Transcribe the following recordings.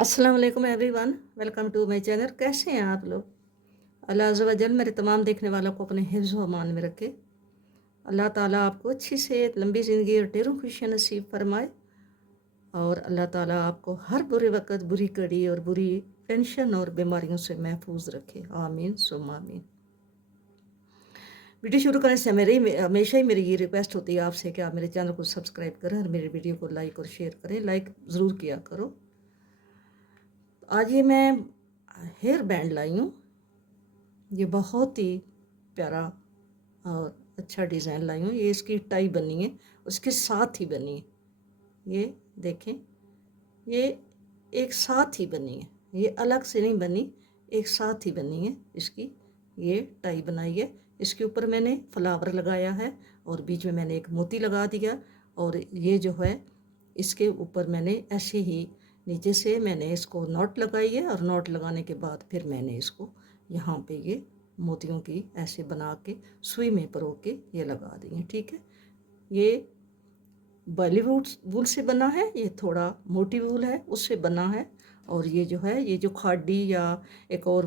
अस्सलाम वालेकुम everyone, welcome to my channel. कैसे हैं आप लोग? अल्लाह अज़्ज़ व जल मेरे तमाम देखने वालों को अपने हिफ्ज़ व अमान में रखे। अल्लाह ताला आपको अच्छी सेहत, लंबी ज़िंदगी और ढेरों खुशियाँ नसीब फरमाए। और अल्लाह ताला आपको हर बुरे वक़्त, बुरी घड़ी और बुरी टेंशन और बीमारियों से महफूज रखे। आमीन सुम्मा आमीन। वीडियो शुरू करने से हमेशा ही मेरी ये रिक्वेस्ट होती है आपसे कि आप मेरे चैनल को सब्सक्राइब करें और मेरे वीडियो को लाइक और शेयर करें। लाइक ज़रूर किया करो। आज ये मैं हेयर बैंड लाई हूँ। ये बहुत ही प्यारा और अच्छा डिज़ाइन लाई हूँ। ये इसकी टाई बनी है, उसके साथ ही बनी है। ये देखें, ये एक साथ ही बनी है, ये अलग से नहीं बनी, एक साथ ही बनी है। इसकी ये टाई बनाई है। इसके ऊपर मैंने फ्लावर लगाया है और बीच में मैंने एक मोती लगा दिया। और ये जो है इसके ऊपर मैंने ऐसे ही नीचे से मैंने इसको नॉट लगाई है और नॉट लगाने के बाद फिर मैंने इसको यहाँ पे ये मोतियों की ऐसे बना के सुई में परो के ये लगा दी है। ठीक है, ये बॉलीवुड वूल से बना है, ये थोड़ा मोटी वूल है उससे बना है। और ये जो है, ये जो खाडी या एक और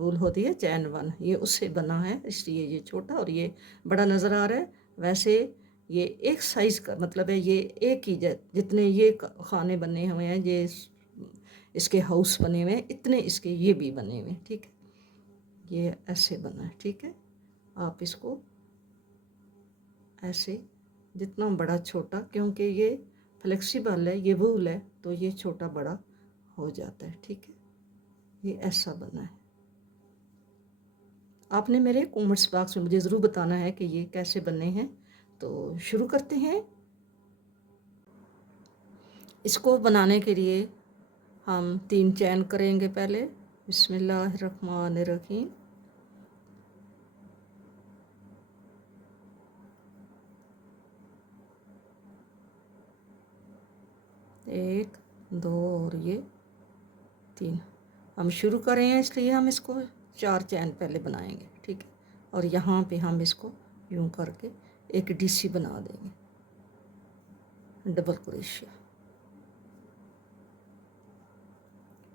वूल होती है चैन वन, ये उससे बना है, इसलिए ये छोटा और ये बड़ा नज़र आ रहा है। वैसे ये एक साइज़ का मतलब है, ये एक ही जितने ये खाने बने हुए हैं, ये इसके हाउस बने हुए हैं, इतने इसके ये भी बने हुए हैं। ठीक है, ये ऐसे बना है। ठीक है, आप इसको ऐसे जितना बड़ा छोटा, क्योंकि ये फ्लेक्सिबल है, ये वूल है, तो ये छोटा बड़ा हो जाता है। ठीक है, ये ऐसा बना है। आपने मेरे कमेंट्स बॉक्स में मुझे ज़रूर बताना है कि ये कैसे बने हैं। तो शुरू करते हैं। इसको बनाने के लिए हम 3 चैन करेंगे पहले। बिस्मिल्लाहिर्रहमानिर्रहीम। एक, दो और ये 3। हम शुरू कर रहे हैं इसलिए हम इसको 4 चैन पहले बनाएंगे। ठीक है, और यहाँ पे हम इसको यूं करके एक डीसी बना देंगे, डबल क्रोशिया।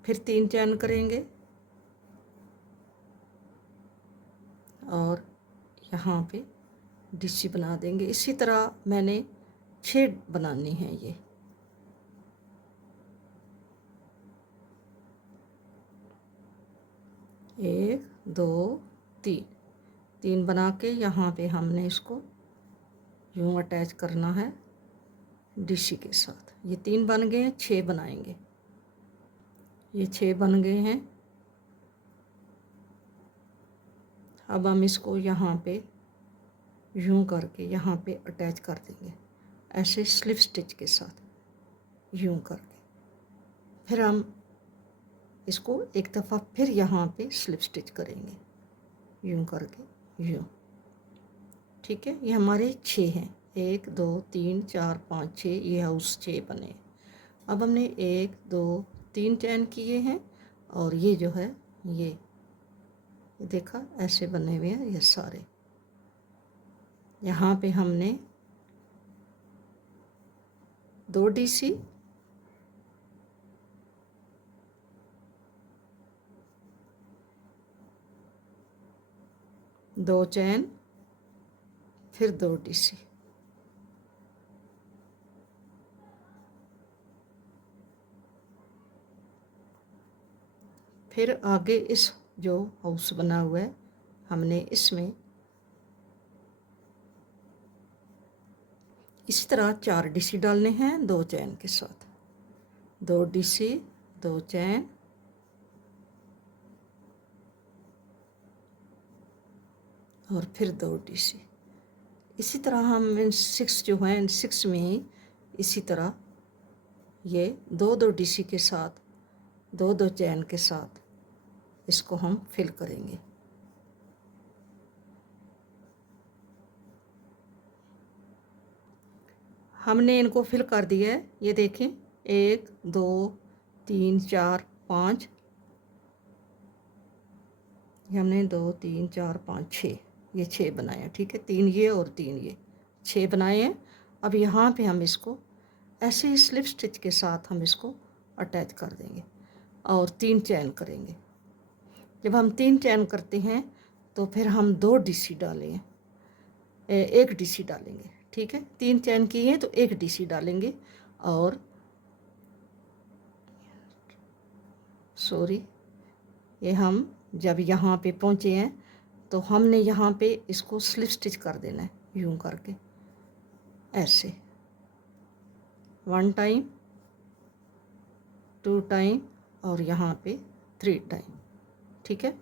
फिर 3 चैन करेंगे और यहाँ पे डीसी बना देंगे। इसी तरह मैंने 6 बनानी हैं। ये एक, दो, तीन, 3 बना के यहाँ पे हमने इसको यूं अटैच करना है डीसी के साथ। ये 3 बन गए हैं, 6 बनाएंगे। ये 6 बन गए हैं। अब हम इसको यहाँ पे यूं करके यहाँ पे अटैच कर देंगे, ऐसे स्लिप स्टिच के साथ यूं करके। फिर हम इसको एक दफ़ा फिर यहाँ पे स्लिप स्टिच करेंगे यूं करके, यूं। ठीक है, ये हमारे 6 हैं। 1 2 3 4 5 6, ये हाउस 6 बने। अब हमने 1 2 3 चैन किए हैं और ये जो है ये देखा ऐसे बने हुए हैं ये सारे। यहाँ पे हमने 2 डीसी, दो चैन, फिर 2 डीसी। फिर आगे इस जो हाउस बना हुआ है हमने इसमें इसी तरह 4 डीसी डालने हैं 2 चैन के साथ। 2 डीसी, 2 चैन, और फिर 2 डीसी। इसी तरह हम इन 6 जो हैं, इन 6 में ही इसी तरह ये 2 डीसी के साथ 2 चैन के साथ इसको हम फिल करेंगे। हमने इनको फिल कर दिया है, ये देखें 1 2 3 4 5, ये हमने 2 3 4 5 6, ये 6 बनाए हैं। ठीक है, 3 ये और 3 ये 6 बनाए हैं। अब यहाँ पे हम इसको ऐसे ही स्लिप स्टिच के साथ हम इसको अटैच कर देंगे। और 3 चैन करेंगे। जब हम 3 चैन करते हैं तो फिर हम 2 डीसी डालेंगे, 1 डीसी डालेंगे। ठीक है, 3 चैन किए हैं तो 1 डीसी डालेंगे। और सॉरी, ये हम जब यहाँ पे पहुँचे हैं तो हमने यहाँ पे इसको स्लिप स्टिच कर देना है, यूं करके ऐसे 1 टाइम, 2 टाइम और यहाँ पे 3 टाइम। ठीक है,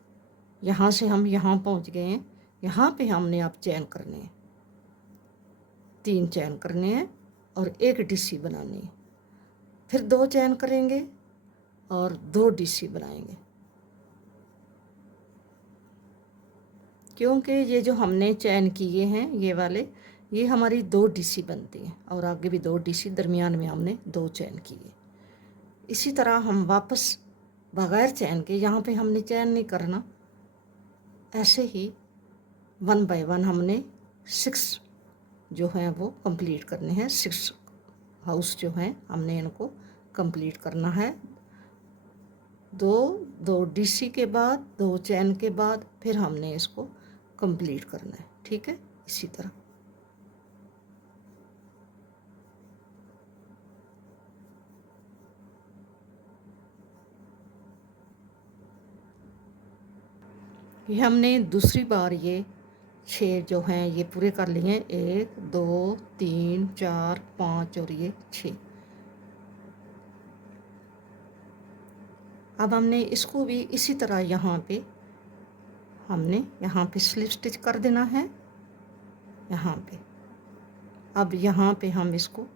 यहाँ से हम यहाँ पहुँच गए हैं। यहाँ पे हमने अब चैन करने हैं, 3 चैन करने हैं और 1 डीसी बनानी है। फिर 2 चैन करेंगे और 2 डीसी बनाएंगे, क्योंकि ये जो हमने चैन किए हैं ये वाले, ये हमारी 2 डीसी बनती हैं और आगे भी 2 डीसी, दरमियान में हमने 2 चैन किए। इसी तरह हम वापस बगैर चैन के, यहाँ पे हमने चैन नहीं करना, ऐसे ही 1 बाय 1 हमने 6 जो हैं वो कंप्लीट करने हैं। 6 हाउस जो हैं हमने इनको कंप्लीट करना है। 2 डीसी के बाद, 2 चैन के बाद फिर हमने इसको कंप्लीट करना है। ठीक है, इसी तरह ये हमने दूसरी बार ये 6 जो हैं ये पूरे कर लिए। 1 2 3 4 5 और ये 6। अब हमने इसको भी इसी तरह यहाँ पे स्लिप स्टिच कर देना है यहाँ पे। अब यहाँ पे हम इसको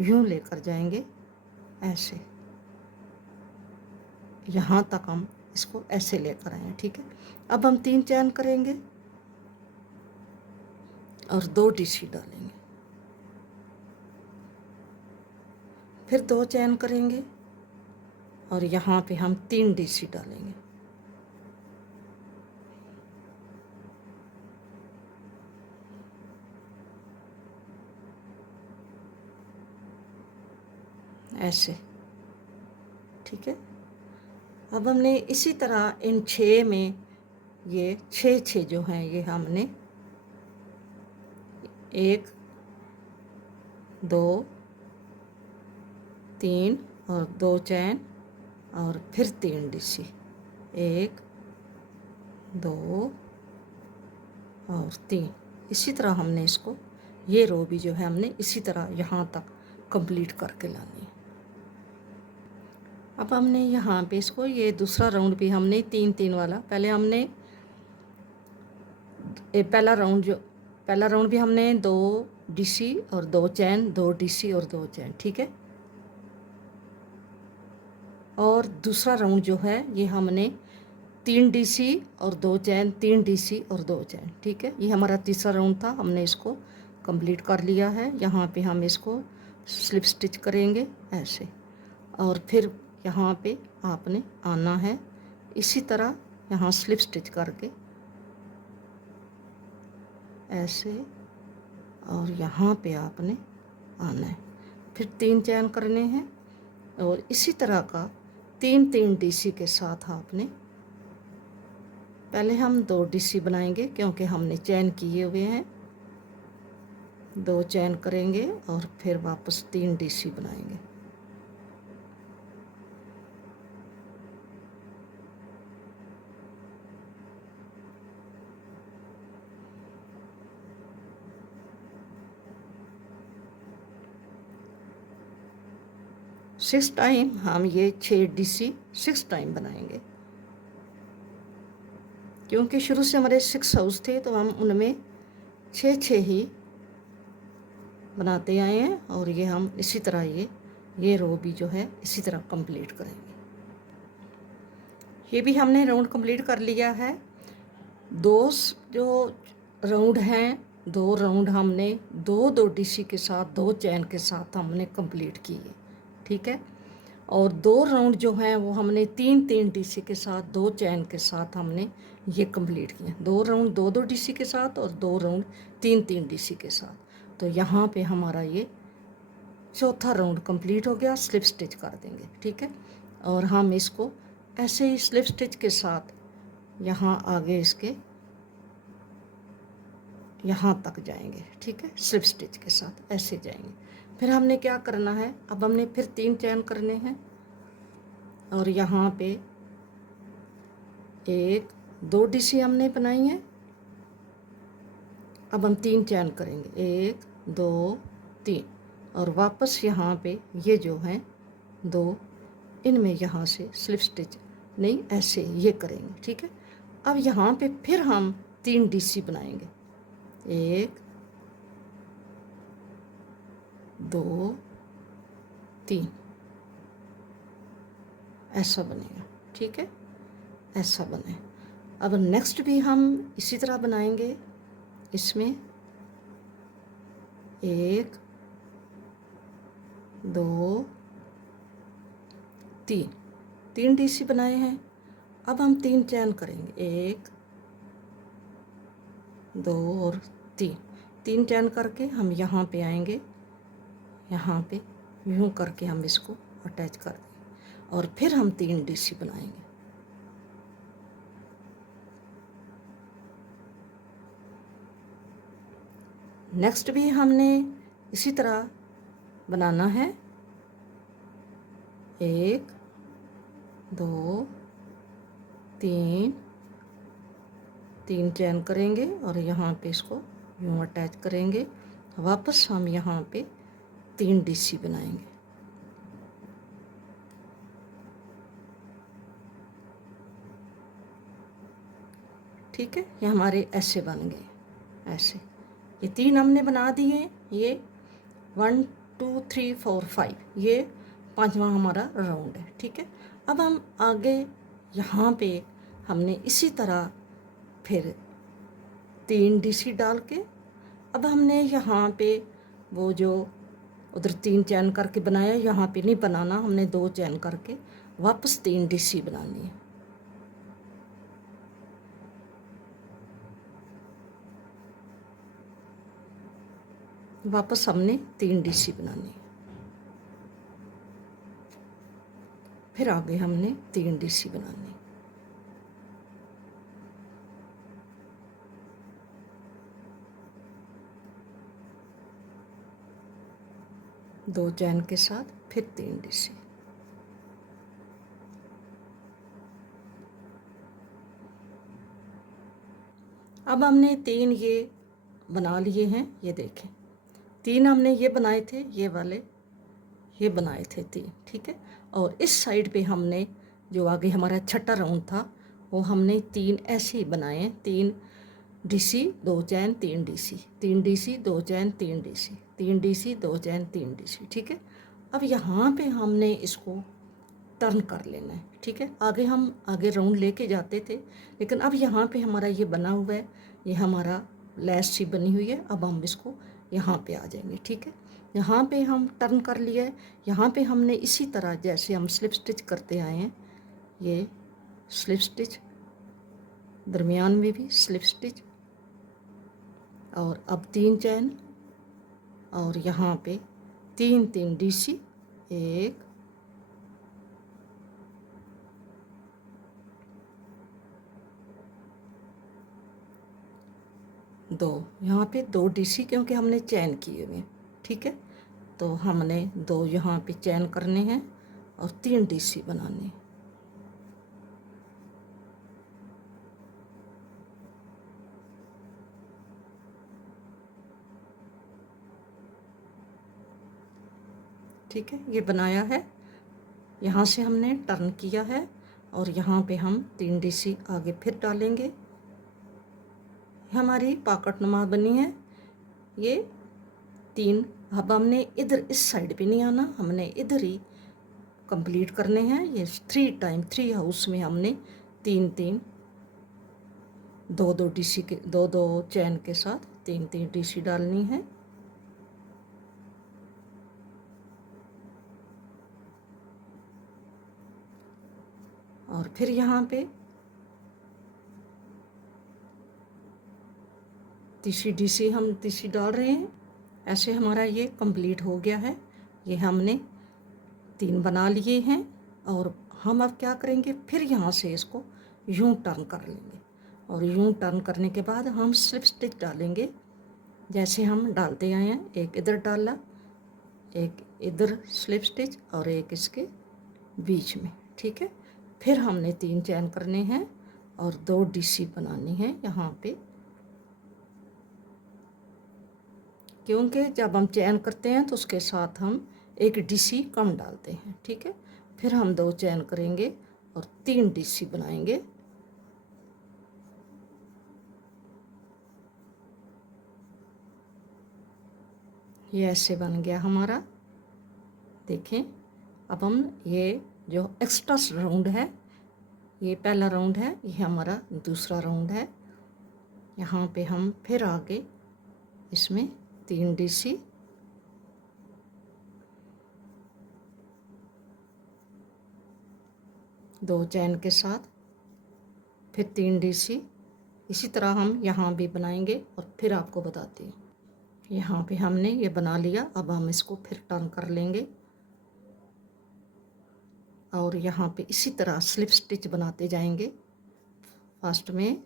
यूं लेकर जाएंगे ऐसे, यहाँ तक हम इसको ऐसे लेकर आए। ठीक है, अब हम 3 चैन करेंगे और 2 डीसी डालेंगे, फिर 2 चैन करेंगे और यहाँ पे हम 3 डीसी डालेंगे। ऐसे। ठीक है, अब हमने इसी तरह इन 6 में ये 6 जो हैं ये हमने 1 2 3 और 2 चैन और फिर 3 डीसी, 1 2 और 3। इसी तरह हमने इसको, ये रो भी जो है हमने इसी तरह यहाँ तक कंप्लीट करके लानी है। अब हमने यहाँ पे इसको, ये दूसरा राउंड भी हमने 3-3 वाला, पहले हमने पहला राउंड भी हमने 2 डीसी और 2 चैन, 2 डीसी और 2 चैन। ठीक है, और दूसरा राउंड जो है ये हमने 3 डीसी और 2 चैन, 3 डीसी और 2 चैन। ठीक है, ये हमारा तीसरा राउंड था, हमने इसको कंप्लीट कर लिया है। यहाँ पे हम इसको स्लिप स्टिच करेंगे ऐसे, और फिर यहाँ पे आपने आना है इसी तरह, यहाँ स्लिप स्टिच करके ऐसे, और यहाँ पे आपने आना है। फिर 3 चैन करने हैं और इसी तरह का 3-3 डीसी के साथ आपने, पहले हम 2 डीसी बनाएंगे क्योंकि हमने चैन किए हुए हैं। 2 चैन करेंगे और फिर वापस 3 डीसी बनाएंगे। सिक्स टाइम हम ये 6 डीसी 6 टाइम बनाएंगे, क्योंकि शुरू से हमारे 6 हाउस थे तो हम उनमें 6 ही बनाते आए हैं। और ये हम इसी तरह ये रो भी जो है इसी तरह कंप्लीट करेंगे। ये भी हमने राउंड कंप्लीट कर लिया है। 2 जो राउंड हैं, 2 राउंड हमने 2 डीसी के साथ, 2 चैन के साथ हमने कंप्लीट किए। ठीक है, और 2 राउंड जो हैं वो हमने 3-3 डीसी के साथ, 2 चैन के साथ हमने ये कंप्लीट किए। 2 राउंड 2-2 डीसी के साथ और 2 राउंड 3-3 डीसी के साथ। तो यहाँ पे हमारा ये चौथा राउंड कंप्लीट हो गया। स्लिप स्टिच कर देंगे। ठीक है, और हम इसको ऐसे ही स्लिप स्टिच के साथ यहाँ आगे इसके यहाँ तक जाएंगे, ठीक है। स्लिप स्टिच के साथ ऐसे जाएंगे। फिर हमने क्या करना है, अब हमने फिर 3 चैन करने हैं और यहाँ पे 1 2 डीसी हमने बनाई है। अब हम 3 चैन करेंगे, 1 2 3 और वापस यहाँ पे ये जो हैं 2 इनमें यहाँ से स्लिप स्टिच नहीं, ऐसे ये करेंगे, ठीक है। अब यहाँ पे फिर हम 3 डीसी बनाएंगे, 1 2 3 ऐसा बनेगा, ठीक है। ऐसा बने। अब नेक्स्ट भी हम इसी तरह बनाएंगे। इसमें 1 2 3 डीसी बनाए हैं। अब हम 3 चैन करेंगे, 1 2 और 3 चैन करके हम यहाँ पे आएंगे, यहाँ पे यूँ करके हम इसको अटैच कर देंगे और फिर हम 3 डीसी बनाएंगे। नेक्स्ट भी हमने इसी तरह बनाना है, 1 2 3 चैन करेंगे और यहाँ पे इसको यूँ अटैच करेंगे। वापस हम यहाँ पे 3 डीसी बनाएंगे। ठीक है, ये हमारे ऐसे बन गए। ऐसे ये 3 हमने बना दिए। ये 1 2 3 4 5 ये 5वां हमारा राउंड है, ठीक है। अब हम आगे यहाँ पे हमने इसी तरह फिर 3 डीसी डाल के, अब हमने यहाँ पे वो जो उधर 3 चैन करके बनाया, यहाँ पे नहीं बनाना, हमने 2 चैन करके वापस 3 डीसी बनानी है। वापस हमने 3 डीसी बनानी है। फिर आगे हमने 3 डीसी बनानी है। दो चैन के साथ फिर 3 डीसी। अब हमने 3 ये बना लिए हैं, ये देखें 3 हमने ये बनाए थे, ये वाले ये बनाए थे 3, ठीक है। और इस साइड पे हमने जो आगे हमारा छठा राउंड था वो हमने 3 ऐसे ही बनाए, 3 डीसी 2 चैन 3 डीसी 3 डीसी 2 चैन 3 डीसी 3 डीसी 2 चैन 3 डीसी, ठीक है। अब यहाँ पे हमने इसको टर्न कर लेना है, ठीक है। आगे हम आगे राउंड लेके जाते थे, लेकिन अब यहाँ पे हमारा ये बना हुआ है, ये हमारा लैस सी बनी हुई है। अब हम इसको यहाँ पे आ जाएंगे, ठीक है। यहाँ पे हम टर्न कर लिया है। यहाँ पे हमने इसी तरह जैसे हम स्लिप स्टिच करते आए हैं, ये स्लिप स्टिच, दरमियान में भी स्लिप स्टिच, और अब 3 चैन और यहाँ पे 3 डीसी, 1 2, यहाँ पे 2 डीसी क्योंकि हमने चैन किए हुए हैं, ठीक है। तो हमने 2 यहाँ पे चैन करने हैं और 3 डीसी बनाने हैं। ठीक है, ये बनाया है। यहाँ से हमने टर्न किया है और यहाँ पे हम 3 डीसी आगे फिर डालेंगे। हमारी पॉकेटनुमा बनी है ये 3। अब हमने इधर इस साइड पे नहीं आना, हमने इधर ही कंप्लीट करने हैं। ये 3 टाइम 3 हाउस में हमने 3 2 डीसी के 2 चैन के साथ 3 डीसी डालनी है। और फिर यहाँ पे तीसरी डीसी हम तीसरी डाल रहे हैं। ऐसे हमारा ये कंप्लीट हो गया है। ये हमने 3 बना लिए हैं और हम अब क्या करेंगे, फिर यहाँ से इसको यूं टर्न कर लेंगे और यूं टर्न करने के बाद हम स्लिप स्टिच डालेंगे जैसे हम डालते आए हैं। एक इधर डाला, एक इधर स्लिप स्टिच और एक इसके बीच में, ठीक है। फिर हमने 3 चैन करने हैं और 2 डीसी बनानी है यहाँ पे, क्योंकि जब हम चैन करते हैं तो उसके साथ हम एक डीसी कम डालते हैं, ठीक है। फिर हम 2 चैन करेंगे और 3 डीसी बनाएंगे। ये ऐसे बन गया हमारा, देखें। अब हम ये जो एक्स्ट्रा राउंड है, ये पहला राउंड है, ये हमारा दूसरा राउंड है। यहाँ पे हम फिर आगे इसमें 3 डीसी, दो चैन के साथ फिर 3 डीसी, इसी तरह हम यहाँ भी बनाएंगे और फिर आपको बताती हूँ। यहाँ पे हमने ये बना लिया, अब हम इसको फिर टर्न कर लेंगे और यहाँ पे इसी तरह स्लिप स्टिच बनाते जाएंगे, फर्स्ट में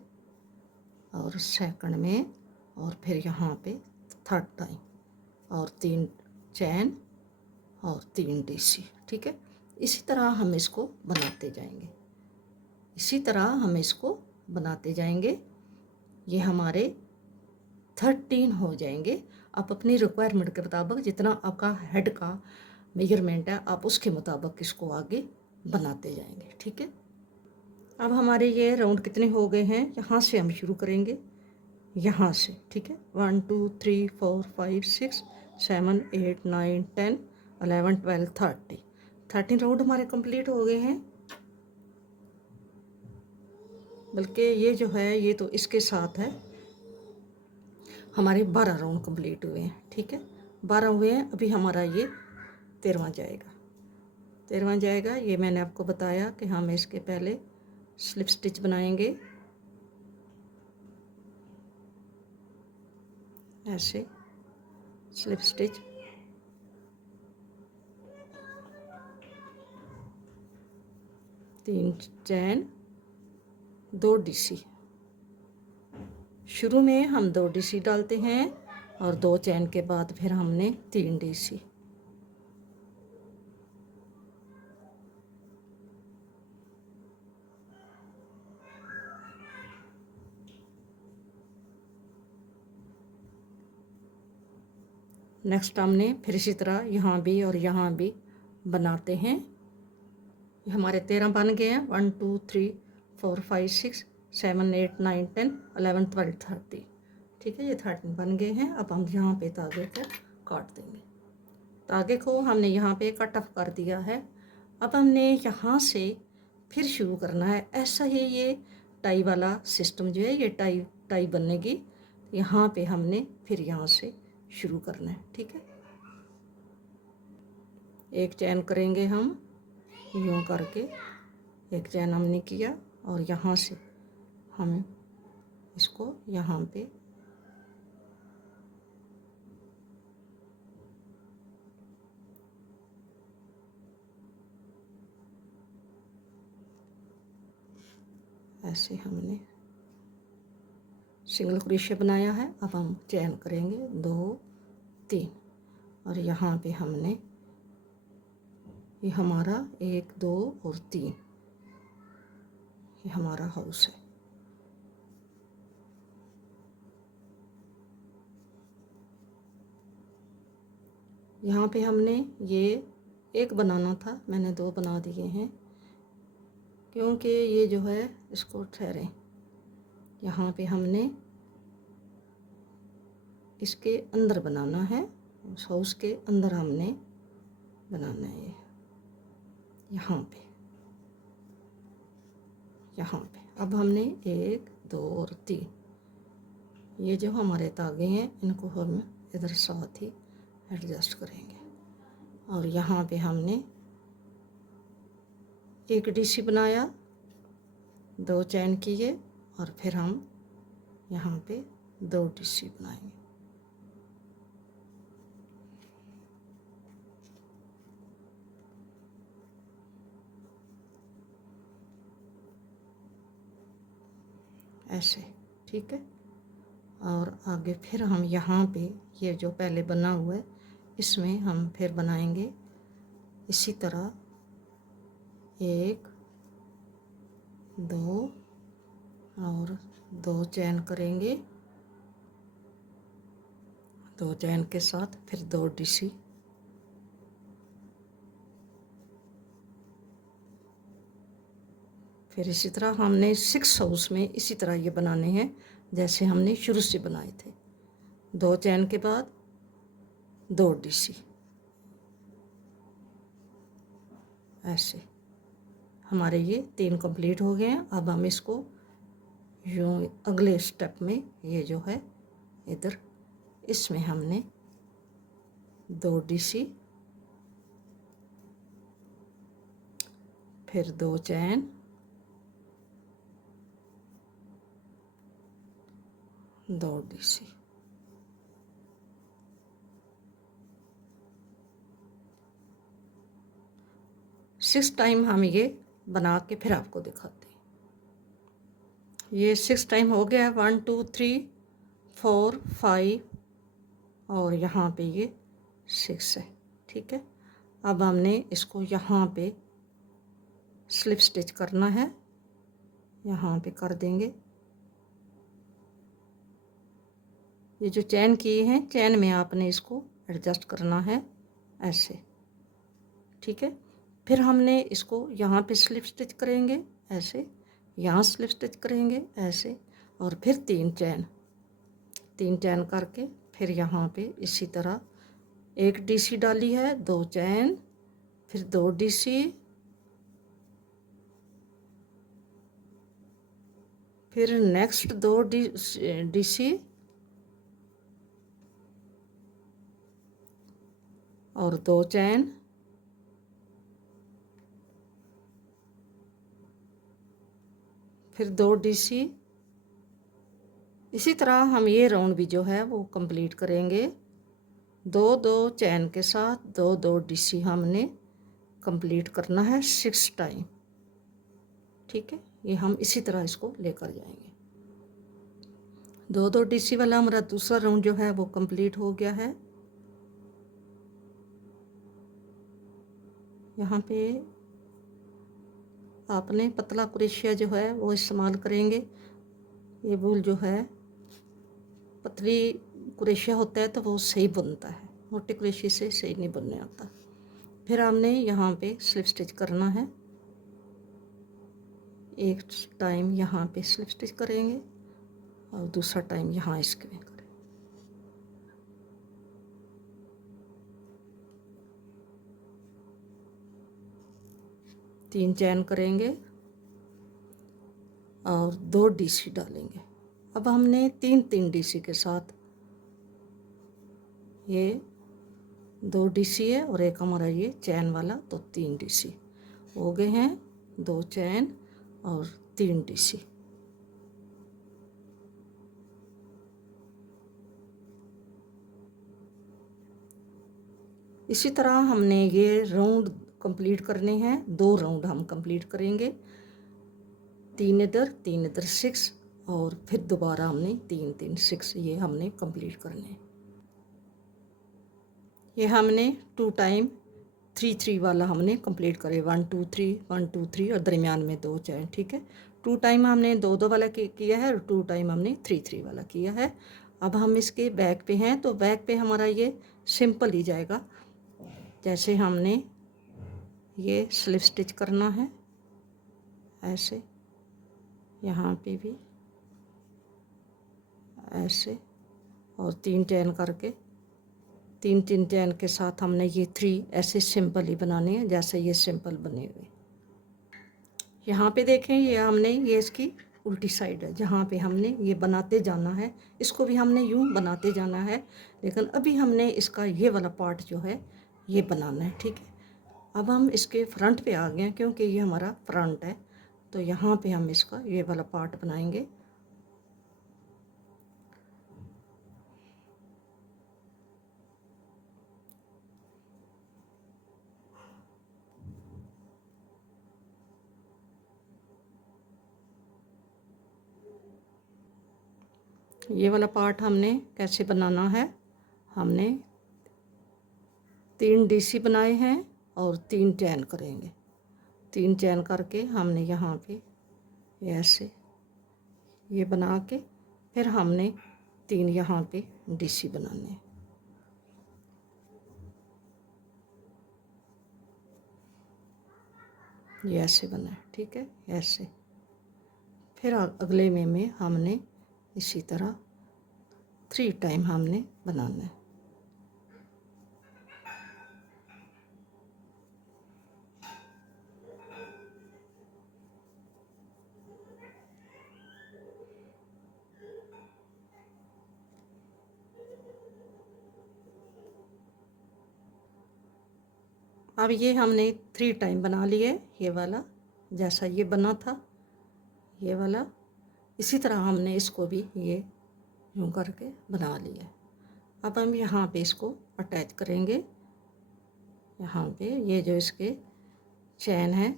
और सेकंड में और फिर यहाँ पे थर्ड टाइम, और 3 चैन और 3 डीसी, ठीक है। इसी तरह हम इसको बनाते जाएंगे, इसी तरह हम इसको बनाते जाएंगे। ये हमारे 13 हो जाएंगे। आप अपनी रिक्वायरमेंट के मुताबिक, जितना आपका हेड का मेजरमेंट है, आप उसके मुताबिक इसको आगे बनाते जाएंगे, ठीक है। अब हमारे ये राउंड कितने हो गए हैं, यहाँ से हम शुरू करेंगे, यहाँ से, ठीक है। 1 2 3 4 5 6 7 8 9 10 11 12 13 राउंड हमारे कंप्लीट हो गए हैं। बल्कि ये जो है ये तो इसके साथ है, हमारे 12 राउंड कंप्लीट हुए हैं, ठीक है। 12 हुए हैं, अभी हमारा ये 13वां जाएगा, 13वां जाएगा। ये मैंने आपको बताया कि हम इसके पहले स्लिप स्टिच बनाएंगे, ऐसे स्लिप स्टिच, तीन चैन, 2 डीसी। शुरू में हम 2 डीसी डालते हैं और 2 चैन के बाद फिर हमने 3 डीसी। नेक्स्ट हमने फिर इसी तरह यहाँ भी और यहाँ भी बनाते हैं। ये हमारे 13 बन गए हैं, 1 2 3 4 5 6 7 8 9 10 11 12 13, ठीक है। ये 13 बन गए हैं। अब हम यहाँ पे धागे को काट देंगे, धागे को हमने यहाँ पे कट ऑफ कर दिया है। अब हमने यहाँ से फिर शुरू करना है, ऐसा ही ये टाई वाला सिस्टम जो है, ये टाई बनेगी। यहाँ पे हमने फिर यहाँ से शुरू करना है, ठीक है। एक चैन करेंगे हम यूँ करके, एक चैन हमने किया और यहाँ से हम इसको यहाँ पे ऐसे हमने सिंगल क्रोशिया बनाया है। अब हम चैन करेंगे 2 3 और यहाँ पे हमने ये हमारा 1 2 और 3, ये हमारा हाउस है। यहाँ पे हमने ये एक बनाना था, मैंने 2 बना दिए हैं, क्योंकि ये जो है इसको ठहरे, यहाँ पे हमने इसके अंदर बनाना है, उस हाउस के अंदर हमने बनाना है। ये यहाँ पे, यहाँ पे अब हमने 1 2 और 3, ये जो हमारे धागे हैं इनको हम इधर साथ ही एडजस्ट करेंगे और यहाँ पे हमने एक डीसी बनाया, 2 चैन किए और फिर हम यहाँ पे 2 डीसी बनाएंगे। ऐसे, ठीक है। और आगे फिर हम यहाँ पे ये जो पहले बना हुआ है इसमें हम फिर बनाएंगे इसी तरह 1 2 और 2 चैन करेंगे, 2 चैन के साथ फिर 2 डीसी, फिर इसी तरह हमने 6 हाउस में इसी तरह ये बनाने हैं जैसे हमने शुरू से बनाए थे। 2 चैन के बाद 2 डीसी, ऐसे हमारे ये 3 कंप्लीट हो गए हैं। अब हम इसको यूँ अगले स्टेप में ये जो है इधर इसमें हमने 2 डीसी, फिर 2 चैन, 2 डीसी, सिक्स टाइम हम ये बना के फिर आपको दिखाते हैं। ये 6 टाइम हो गया, 1 2 3 4 5 और यहाँ पे ये 6 है, ठीक है। अब हमने इसको यहाँ पे स्लिप स्टिच करना है, यहाँ पे कर देंगे। ये जो चैन किए हैं चैन में आपने इसको एडजस्ट करना है ऐसे, ठीक है। फिर हमने इसको यहाँ पे स्लिप स्टिच करेंगे ऐसे, यहाँ स्लिप स्टिच करेंगे ऐसे और फिर 3 चैन करके फिर यहाँ पे इसी तरह 1 डीसी डाली है, 2 चैन, फिर 2 डीसी, फिर नेक्स्ट 2 डीसी और 2 चैन, फिर 2 डीसी। इसी तरह हम ये राउंड भी जो है वो कंप्लीट करेंगे। 2 चैन के साथ 2 डीसी हमने कंप्लीट करना है 6 टाइम, ठीक है। ये हम इसी तरह इसको लेकर जाएंगे। 2 डीसी वाला हमारा दूसरा राउंड जो है वो कंप्लीट हो गया है। यहाँ पे आपने पतला क्रोशिया जो है वो इस्तेमाल करेंगे। ये वूल जो है पतली क्रोशिया होता है तो वो सही बुनता है, मोटे क्रोशिया से सही नहीं बुनने आता। फिर हमने यहाँ पे स्लिप स्टिच करना है, एक टाइम यहाँ पे स्लिप स्टिच करेंगे और दूसरा टाइम यहाँ इसके में करें। तीन चैन करेंगे और 2 डीसी डालेंगे। अब हमने 3 डीसी के साथ ये 2 डीसी है और एक हमारा ये चैन वाला, तो 3 डीसी हो गए हैं। 2 चैन और 3 डीसी। इसी तरह हमने ये राउंड कंप्लीट करने हैं। 2 राउंड हम कंप्लीट करेंगे, 3 इधर 6 और फिर दोबारा हमने 3 6 ये हमने कंप्लीट करने हैं। ये हमने 2 टाइम 3 वाला हमने कंप्लीट करे, 1 2 3 1 2 3 और दरमियान में 2 चैन, ठीक है। 2 टाइम हमने 2 वाला किया है और 2 टाइम हमने 3 वाला किया है। अब हम इसके बैक पे हैं तो बैक पे हमारा ये सिंपल ही जाएगा। जैसे हमने ये स्लिप स्टिच करना है ऐसे, यहाँ पे भी ऐसे और 3 चैन करके 3 चैन के साथ हमने ये 3 ऐसे सिंपल ही बनाने हैं जैसे ये सिंपल बने हुए। यहाँ पे देखें ये हमने ये इसकी उल्टी साइड है, जहाँ पे हमने ये बनाते जाना है, इसको भी हमने यूँ बनाते जाना है, लेकिन अभी हमने इसका ये वाला पार्ट जो है ये बनाना है, ठीक है। अब हम इसके फ्रंट पे आ गए हैं क्योंकि ये हमारा फ्रंट है, तो यहाँ पे हम इसका ये वाला पार्ट बनाएंगे। ये वाला पार्ट हमने कैसे बनाना है, हमने 3 डीसी बनाए हैं और 3 चैन करेंगे। 3 चैन करके हमने यहाँ पे ऐसे ये बना के फिर हमने 3 यहाँ पे डीसी बनाने हैं। ये ऐसे बना है, ठीक है, ऐसे। फिर अगले में हमने इसी तरह 3 टाइम हमने बनाना है। अब ये हमने 3 टाइम बना लिए, ये वाला जैसा ये बना था ये वाला, इसी तरह हमने इसको भी ये यूँ करके बना लिया। अब हम यहाँ पे इसको अटैच करेंगे। यहाँ पे ये जो इसके चैन है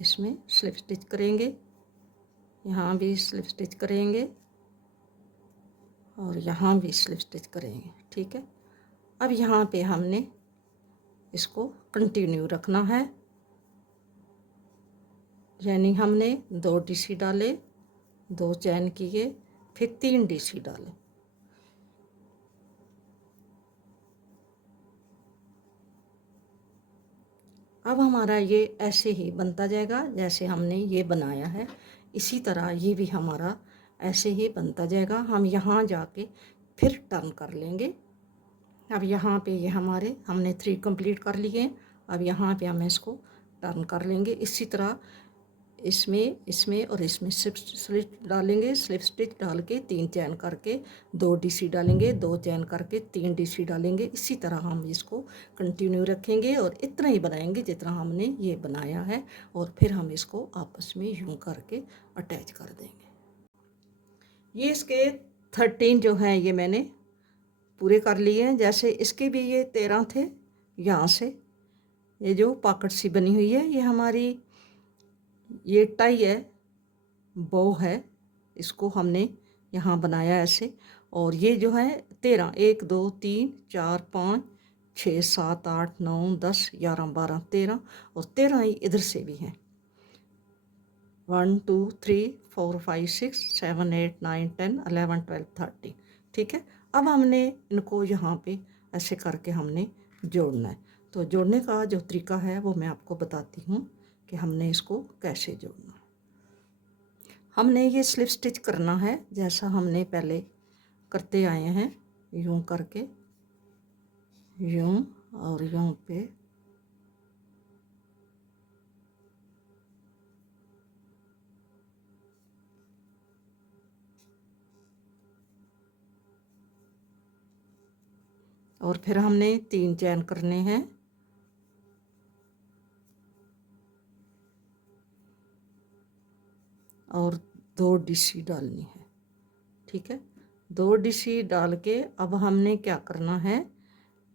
इसमें स्लिप स्टिच करेंगे, यहाँ भी स्लिप स्टिच करेंगे और यहाँ भी स्लिप स्टिच करेंगे, ठीक है। अब यहाँ पे हमने इसको कंटिन्यू रखना है, यानी हमने 2 डीसी डाले, 2 चैन किए, फिर 3 डीसी डाले। अब हमारा ये ऐसे ही बनता जाएगा जैसे हमने ये बनाया है, इसी तरह ये भी हमारा ऐसे ही बनता जाएगा। हम यहाँ जाके फिर टर्न कर लेंगे। अब यहाँ पे ये हमारे हमने 3 कंप्लीट कर लिए। अब यहाँ पे हम इसको टर्न कर लेंगे इसी तरह, इसमें इसमें और इसमें स्लिप डालेंगे, स्लिप स्टिच डाल के 3 चैन करके 2 डीसी डालेंगे, 2 चैन करके 3 डीसी डालेंगे। इसी तरह हम इसको कंटिन्यू रखेंगे और इतना ही बनाएंगे जितना हमने ये बनाया है, और फिर हम इसको आपस में यूं करके अटैच कर देंगे। ये इसके 13 जो हैं ये मैंने पूरे कर लिए हैं। जैसे इसके भी ये 13 थे, यहाँ से ये जो पॉकेट सी बनी हुई है ये हमारी ये टाई है, बो है, इसको हमने यहाँ बनाया ऐसे। और ये जो है 13, 1 2 3 4 5 6 7 8 9 10 11 12 13, और 13 ही इधर से भी हैं। 1 2 3 4 5 6 7 8 9 10 11 12 13, ठीक है। अब हमने इनको यहाँ पे ऐसे करके हमने जोड़ना है। तो जोड़ने का जो तरीका है वो मैं आपको बताती हूँ कि हमने इसको कैसे जोड़ना है। हमने ये स्लिप स्टिच करना है जैसा हमने पहले करते आए हैं, यूं करके यूं और यूं पे और फिर हमने 3 चैन करने हैं और 2 डीसी डालनी है, ठीक है। 2 डीसी डाल के अब हमने क्या करना है,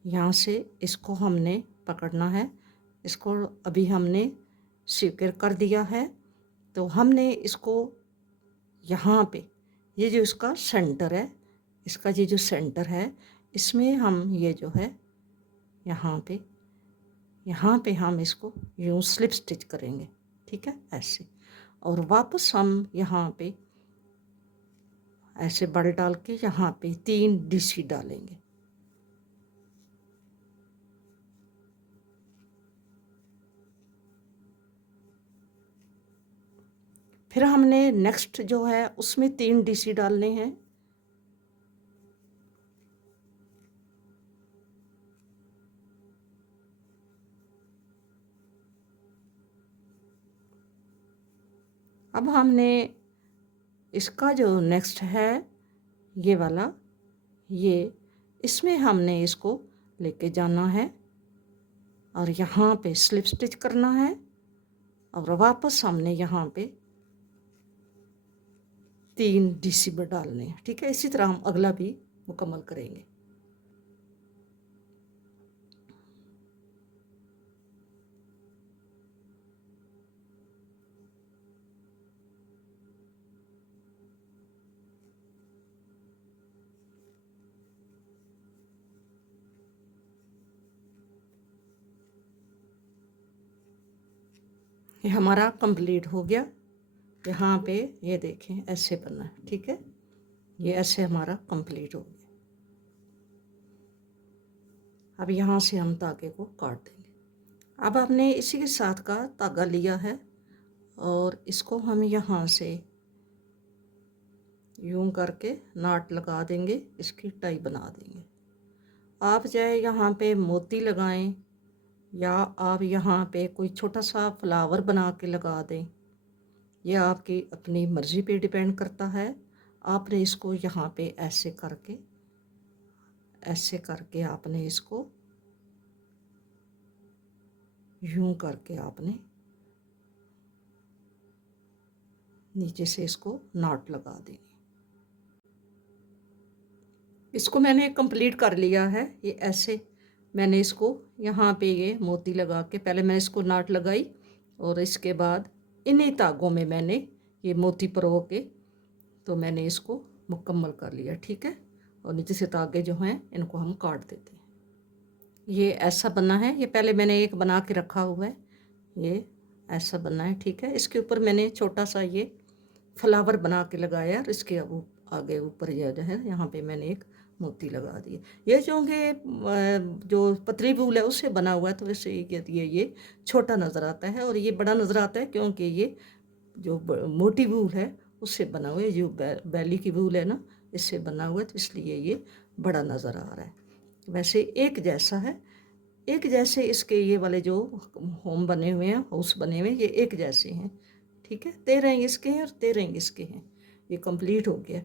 यहाँ से इसको हमने पकड़ना है। इसको अभी हमने सिक्योर कर दिया है, तो हमने इसको यहाँ पे ये जो इसका सेंटर है, इसका ये जो सेंटर है, इसमें हम ये जो है यहाँ पे हम इसको यूँ स्लिप स्टिच करेंगे, ठीक है, ऐसे। और वापस हम यहाँ पे ऐसे बल डाल के यहाँ पे 3 डीसी डालेंगे। फिर हमने नेक्स्ट जो है उसमें 3 डीसी डालने हैं। अब हमने इसका जो नेक्स्ट है ये वाला, ये इसमें हमने इसको लेके जाना है और यहाँ पे स्लिप स्टिच करना है और वापस हमने यहाँ पे 3 डीसी डालने हैं, ठीक है। इसी तरह हम अगला भी मुकम्मल करेंगे। ये हमारा कंप्लीट हो गया। यहाँ पे ये देखें ऐसे बनना है, ठीक है। ये ऐसे हमारा कंप्लीट हो गया। अब यहाँ से हम धागे को काट देंगे। अब हमने इसी के साथ का धागा लिया है और इसको हम यहाँ से यूं करके नाट लगा देंगे, इसकी टाई बना देंगे। आप चाहे यहाँ पे मोती लगाएं या आप यहाँ पे कोई छोटा सा फ्लावर बना के लगा दें, यह आपकी अपनी मर्ज़ी पे डिपेंड करता है। आपने इसको यहाँ पे ऐसे करके आपने इसको यूं करके आपने नीचे से इसको नाट लगा देनी। इसको मैंने कंप्लीट कर लिया है। ये ऐसे मैंने इसको यहाँ पे ये मोती लगा के पहले मैंने इसको नाट लगाई और इसके बाद इन्हीं धागों में मैंने ये मोती परो के तो मैंने इसको मुकम्मल कर लिया, ठीक है। और नीचे से धागे जो हैं इनको हम काट देते हैं। ये ऐसा बना है, ये पहले मैंने एक बना के रखा हुआ है, ये ऐसा बना है, ठीक है। इसके ऊपर मैंने छोटा सा ये फ्लावर बना के लगाया और इसके अब आगे ऊपर यह जो है यहाँ पे मैंने एक मोती लगा दिए। ये जो पतली बूल है उससे बना हुआ है तो वैसे ये छोटा नज़र आता है और ये बड़ा नज़र आता है क्योंकि ये जो मोटी बूल है उससे बना हुआ है। जो बैली की बूल है ना, इससे बना हुआ है तो इसलिए ये बड़ा नज़र आ रहा है। वैसे एक जैसा है, एक जैसे इसके ये वाले जो होम बने हुए हैं, हाउस बने हुए हैं, ये एक जैसे हैं, ठीक है। 13 इंच इसके हैं और 13 इंच इसके हैं। ये कंप्लीट हो गया।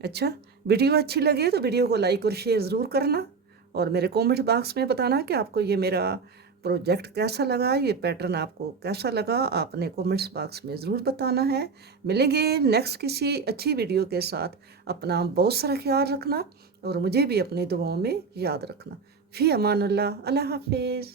अच्छा, वीडियो अच्छी लगे तो वीडियो को लाइक और शेयर ज़रूर करना और मेरे कमेंट बॉक्स में बताना कि आपको ये मेरा प्रोजेक्ट कैसा लगा, ये पैटर्न आपको कैसा लगा, आपने कमेंट्स बॉक्स में ज़रूर बताना है। मिलेंगे नेक्स्ट किसी अच्छी वीडियो के साथ। अपना बहुत सारा ख्याल रखना और मुझे भी अपनी दुआओं में याद रखना। फ़ी अमान अल्लाह, अल्लाह हाफिज़।